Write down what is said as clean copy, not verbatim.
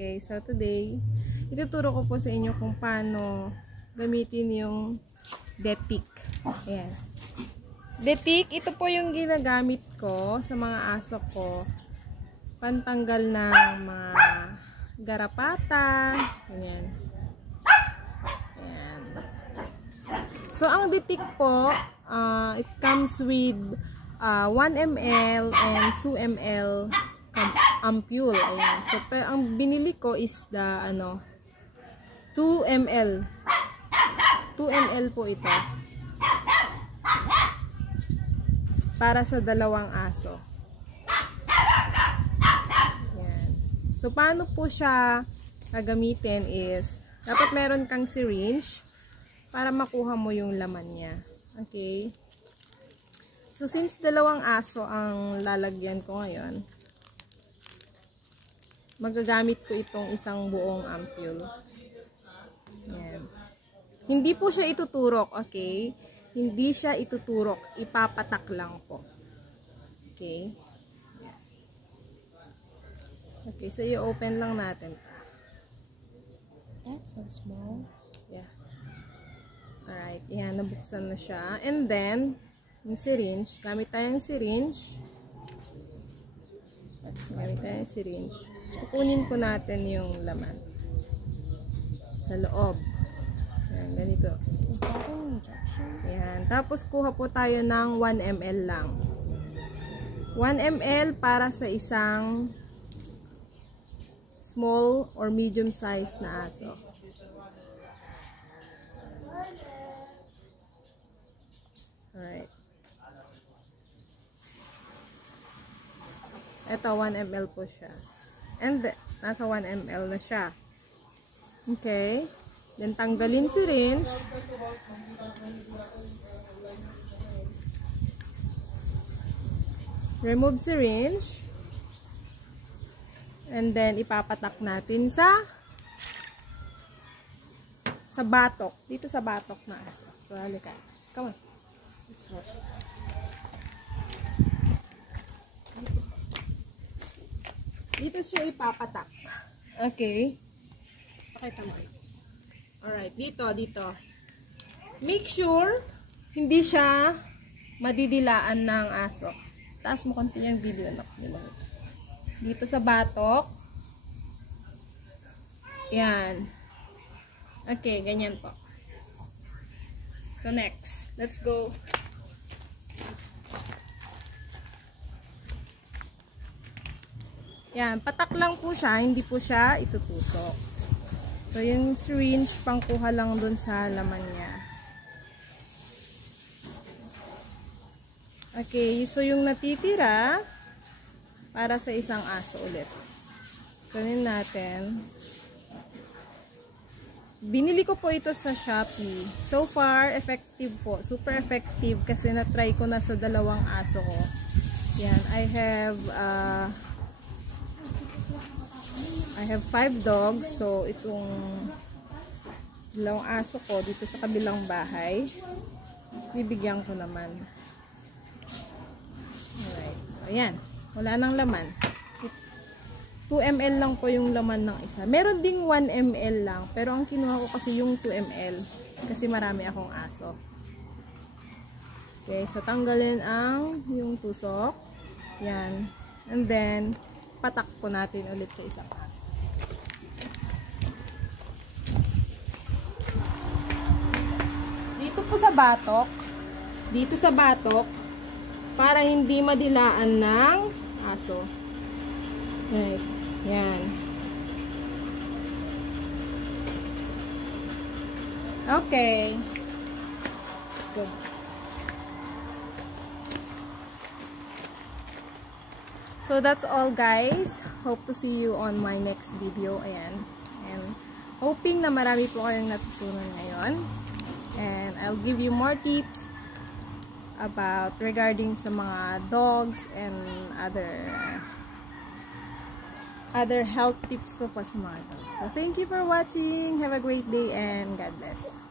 Okay, so today, ituturo ko po sa inyo kung paano gamitin yung Detic. Ayan. Detic, ito po yung ginagamit ko sa mga aso ko. Pantanggal ng mga garapata. Ayan. Ayan. So, ang Detic po, it comes with 1 ml and 2 ml ampule. Ayan. So, ang binili ko is the 2 ml. 2 ml po ito. Para sa dalawang aso. Ayan. So, paano po siya gagamitin is, dapat meron kang syringe para makuha mo yung laman niya. Okay? So, since dalawang aso ang lalagyan ko ngayon, magagamit ko itong isang buong ampule. Ayan. Hindi po siya ituturok, okay? Hindi siya ituturok. Ipapatak lang po. Okay? Okay, so i-open lang natin. That's so small. Yeah. Alright, yan, nabuksan na siya. And then, yung syringe, gamit tayo ng syringe. Gamit tayo ng syringe. Kukunin po natin yung laman. Sa loob. Yan, ganito. Is that an injection? Yan. Tapos, kuha po tayo ng 1 ml lang. 1 ml para sa isang small or medium size na aso. Alright. Ito, 1 ml po siya. And, nasa 1 ml na siya. Okay. Then, tanggalin syringe. Remove syringe. And then, ipapatak natin sa batok. Dito sa batok na aso. So, halika. Come on. Dito siya ipapatak. Okay. Pakita mo. Alright, dito. Make sure hindi siya madidilaan ng aso. Taas mo konti yung video, anak. Dito sa batok. Yan. Okay, ganyan po. So, next. Let's go. Yan, patak lang po siya, hindi po siya itutusok. So, yung syringe, pangkuha lang dun sa laman niya. Okay, so yung natitira, para sa isang aso ulit. Kunin natin. Binili ko po ito sa Shopee. So far, effective po. Super effective kasi na-try ko na sa dalawang aso ko. Yan, I have 5 dogs. So, itong dalawang aso ko dito sa kabilang bahay, bibigyan ko naman. Alright. So, ayan. Wala nang laman. 2 ml lang po yung laman ng isa. Meron ding 1 ml lang. Pero ang kinuha ko kasi yung 2 ml. Kasi marami akong aso. Okay. So, tanggalin yung tusok. Yan. And then, patak po natin ulit sa isang aso. Dito sa batok, para hindi madilaan ng aso. Right. Yan. Okay. That's good. So that's all, guys. Hope to see you on my next video. Ayan. And hoping na marami po kayong natutunan ngayon. And I'll give you more tips about regarding sa mga dogs and other health tips po sa mga dogs. So thank you for watching. Have a great day and God bless.